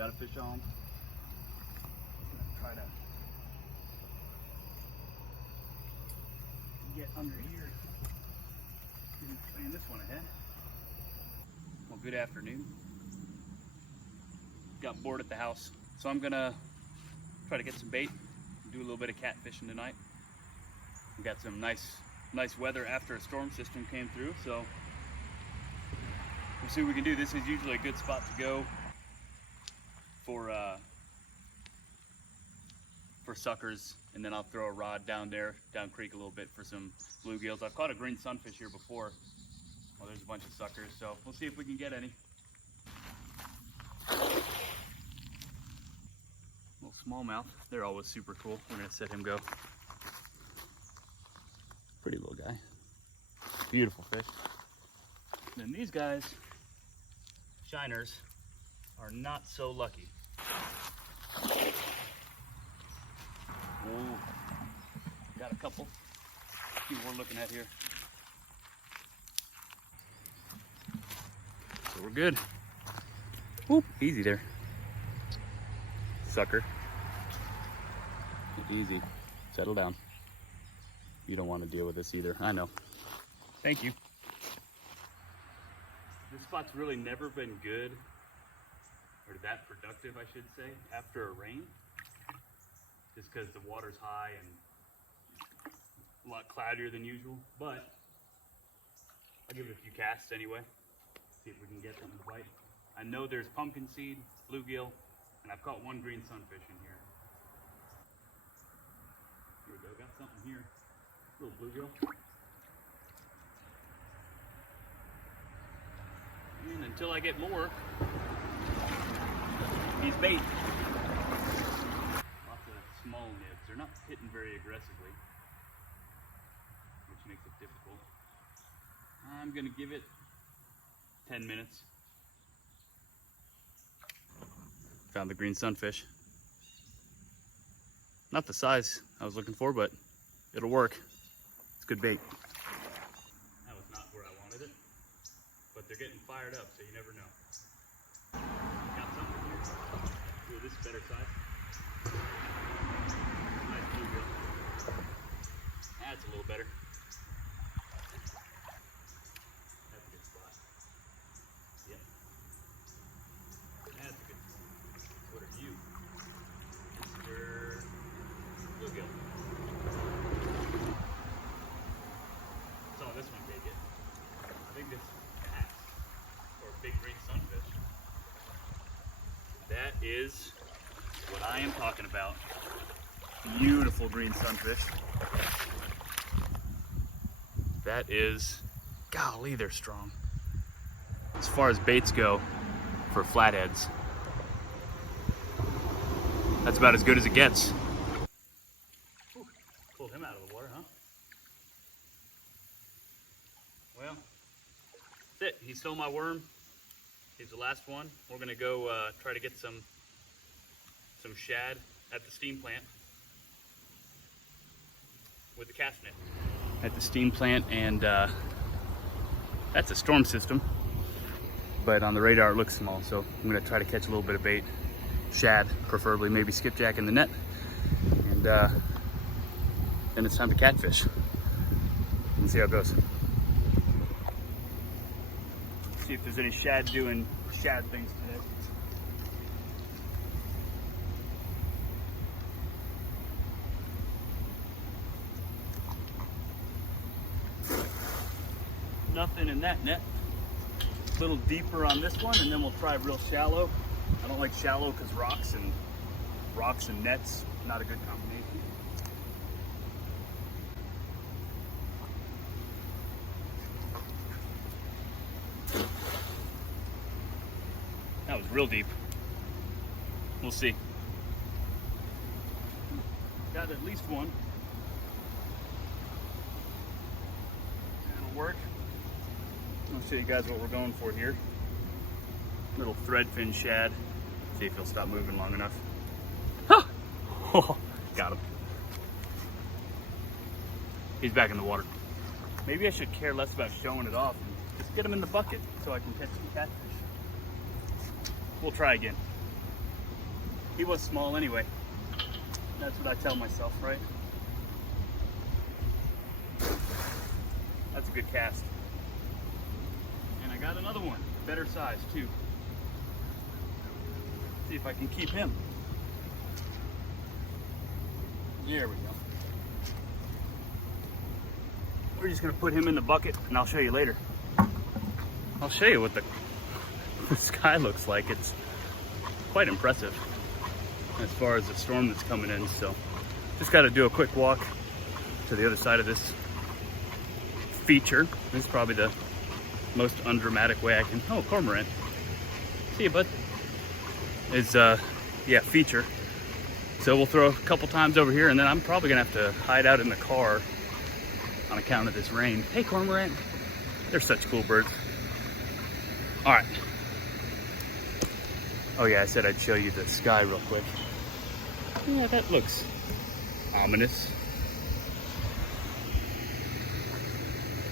got a fish on. Try to get under here. Plan this one ahead. Well, good afternoon. Got bored at the house, so I'm gonna try to get some bait, do a little bit of catfishing tonight. We got some nice weather after a storm system came through, so we'll see what we can do. This is usually a good spot to go for suckers, and then I'll throw a rod down there, down creek a little bit for some bluegills. I've caught a green sunfish here before. Well, there's a bunch of suckers, so we'll see if we can get any. Little smallmouth, they're always super cool. We're gonna set him go. Pretty little guy. Beautiful fish. And then these guys, shiners, are not so lucky. Oh, got a couple. See what we're looking at here. So we're good. Whoop, easy there. Sucker. Easy. Settle down. You don't want to deal with this either. I know. Thank you. This spot's really never been good, or that productive, I should say, after a rain. Just because the water's high and a lot cloudier than usual. But I'll give it a few casts anyway. See if we can get them to bite. I know there's pumpkin seed, bluegill, and I've caught one green sunfish in here. Here we go, got something here. Little bluegill. And until I get more, these bait. Lots of small nibs. They're not hitting very aggressively, which makes it difficult. I'm gonna give it 10 minutes. Found the green sunfish. Not the size I was looking for, but it'll work. It's good bait. That was not where I wanted it, but they're getting fired up, so you never know. Got something here. Ooh, this is better size. Nice bluegill. That's a little better. That's a good spot. Yep. That's a good spot. What are you? Mr. Bluegill. Saw this one take it. I think this is bass or a big green sunfish. That is what I am talking about. Beautiful green sunfish. That is, golly, they're strong. As far as baits go for flatheads, that's about as good as it gets. Ooh, pulled him out of the water, huh? Well, that's it. He stole my worm. He's the last one. We're gonna go try to get some shad at the steam plant with the cast net. At the steam plant, and that's a storm system, but on the radar it looks small, so I'm gonna try to catch a little bit of bait. Shad, preferably, maybe skipjack in the net, and then it's time to catfish. Let's see how it goes. See if there's any shad doing shad things today. Nothing in that net. A little deeper on this one, and then we'll try real shallow. I don't like shallow because rocks and nets, not a good combination. That was real deep. We'll see. Got at least one. That'll work. I'll show you guys what we're going for here. Little threadfin shad. See if he'll stop moving long enough. Huh! Oh, got him. He's back in the water. Maybe I should care less about showing it off and just get him in the bucket so I can catch some catfish. We'll try again. He was small anyway. That's what I tell myself, right? That's a good cast. And I got another one, better size too. See if I can keep him. There we go. We're just gonna put him in the bucket and I'll show you later. I'll show you what the sky looks like. It's quite impressive as far as the storm that's coming in. So just got to do a quick walk to the other side of this feature. This is probably the most undramatic way I can. Oh, cormorant. See you, bud. Is yeah, feature. So we'll throw a couple times over here, and then I'm probably gonna have to hide out in the car on account of this rain. Hey, cormorant. They're such cool birds. All right. Oh yeah, I said I'd show you the sky real quick. Yeah, that looks ominous.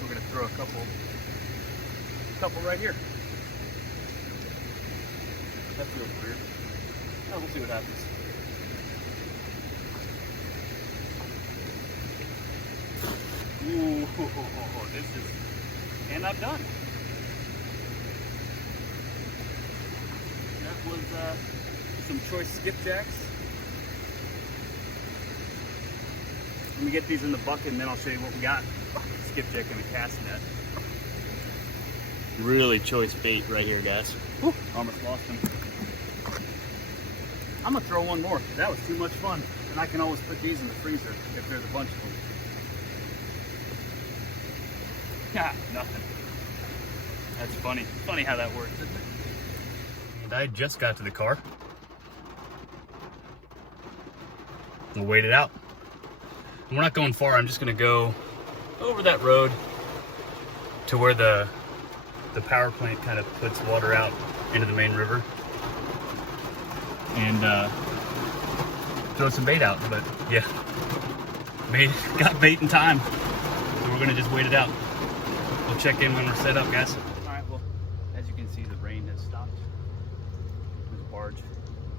We're gonna throw a couple right here. That feels weird. Oh, we'll see what happens. Ooh, this is, and I'm done. That was some choice skipjacks. Let me get these in the bucket and then I'll show you what we got. Skipjack and a cast net. Really choice bait right here, guys. Whew, almost lost him. I'm gonna throw one more. That was too much fun. And I can always put these in the freezer if there's a bunch of them. Yeah, nothing. That's funny. Funny how that works, isn't it? And I just got to the car. We'll wait it out. And we're not going far. I'm just gonna go over that road to where the power plant kind of puts water out into the main river and throw some bait out. But yeah, got bait in time, so we're gonna just wait it out. We'll check in when we're set up, guys. All right, well, as you can see, the rain has stopped. There's a barge. I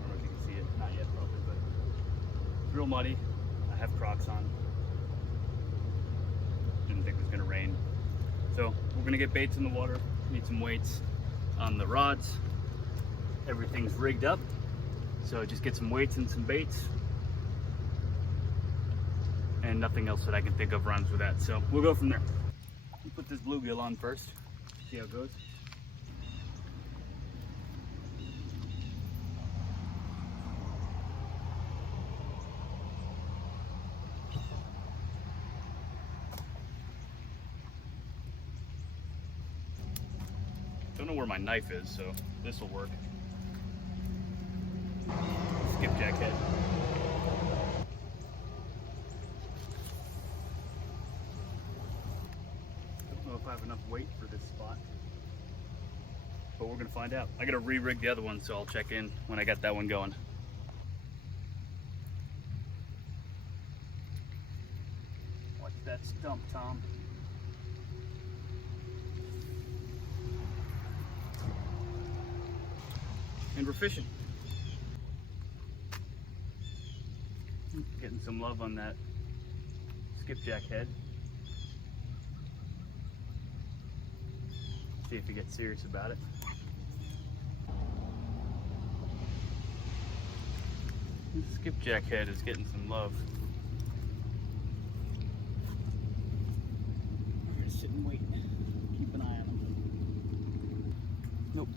don't know if you can see it. Not yet, probably, but it's real muddy. I have Crocs on. Didn't think it was gonna rain. So we're gonna get baits in the water. Need some weights on the rods. Everything's rigged up. So just get some weights and some baits. And nothing else that I can think of rhymes with that. So we'll go from there. We'll put this bluegill on first. See how it goes. Don't know where my knife is, so this will work. Skipjack head. Don't know if I have enough weight for this spot, but we're gonna find out. I gotta re-rig the other one, so I'll check in when I got that one going. Watch that stump, Tom. And we're fishing. Getting some love on that skipjack head. See if he gets serious about it. This skipjack head is getting some love. We're gonna sit and wait. Keep an eye on him. Nope.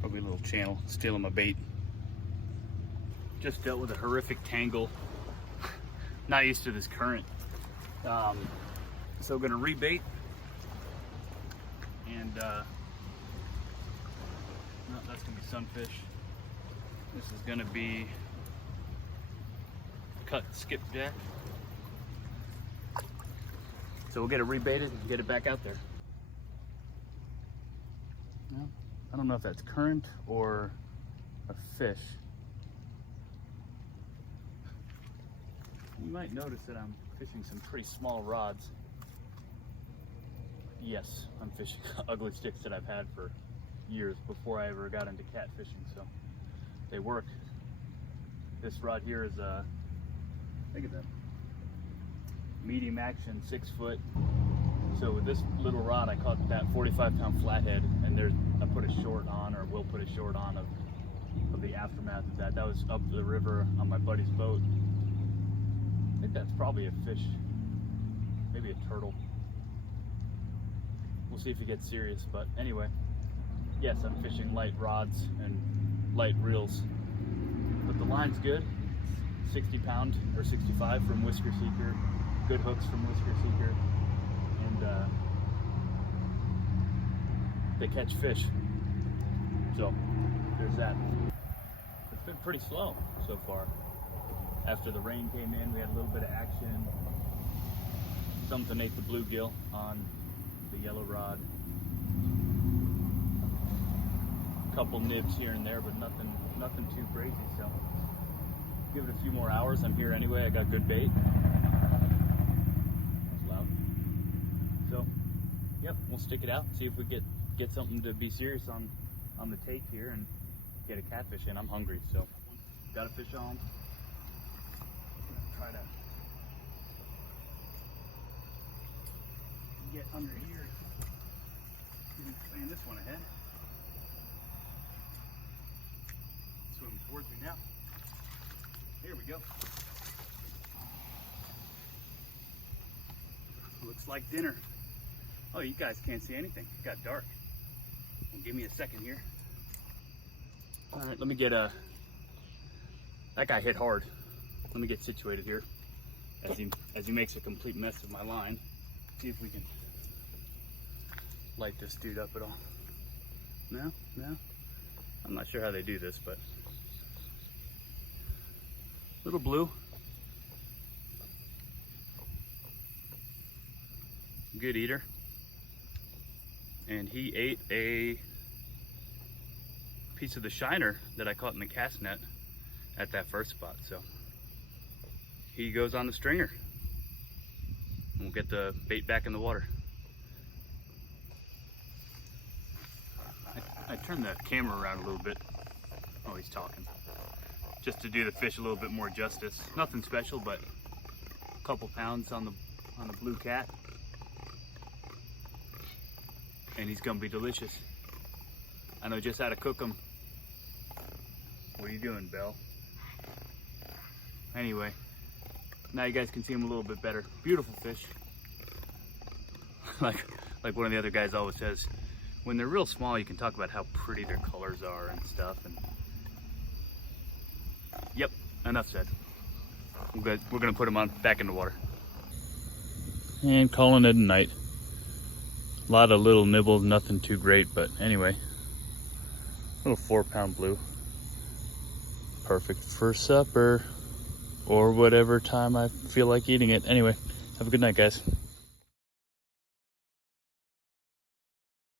Probably a little channel stealing my bait. Just dealt with a horrific tangle. Not used to this current. So gonna rebait. And no, that's gonna be sunfish. This is gonna be cut skipjack. So we'll get it rebaited and get it back out there. No, I don't know if that's current or a fish. You might notice that I'm fishing some pretty small rods. Yes, I'm fishing ugly sticks that I've had for years before I ever got into catfishing, so they work. This rod here is a, look at that, medium action, 6 foot. So with this little rod, I caught that 45-pound flathead, and I put a short on, or will put a short on of the aftermath of that. That was up the river on my buddy's boat. I think that's probably a fish, maybe a turtle. We'll see if he gets serious, but anyway, yes, I'm fishing light rods and light reels, but the line's good. 60 pound or 65 from Whisker Seeker, good hooks from Whisker Seeker, and they catch fish. So there's that. It's been pretty slow so far. After the rain came in, we had a little bit of action. Something ate the bluegill on the yellow rod. A couple nibs here and there, but nothing too crazy. So give it a few more hours. I'm here anyway. I got good bait. That's loud. So, yep, we'll stick it out. See if we get something to be serious on the take here and get a catfish in. I'm hungry, so got a fish on. Try to get under here. Playing this one ahead. Swimming towards me now. Here we go. Looks like dinner. Oh, you guys can't see anything. It got dark. Well, give me a second here. All right, let me get that guy hit hard. Let me get situated here as he makes a complete mess of my line. See if we can light this dude up at all. No? I'm not sure how they do this, but little blue. Good eater. And he ate a piece of the shiner that I caught in the cast net at that first spot. So he goes on the stringer. We'll get the bait back in the water. I turned the camera around a little bit. Oh, he's talking. Just to do the fish a little bit more justice. Nothing special, but a couple pounds on the blue cat. And he's gonna be delicious. I know just how to cook them. What are you doing, Belle? Anyway, now you guys can see him a little bit better. Beautiful fish. like one of the other guys always says, when they're real small, you can talk about how pretty their colors are and stuff. And yep, enough said. We're gonna put him back in the water. And calling it a night. A lot of little nibbles, nothing too great, but anyway, little 4-pound blue. Perfect for supper or whatever time I feel like eating it. Anyway, have a good night, guys.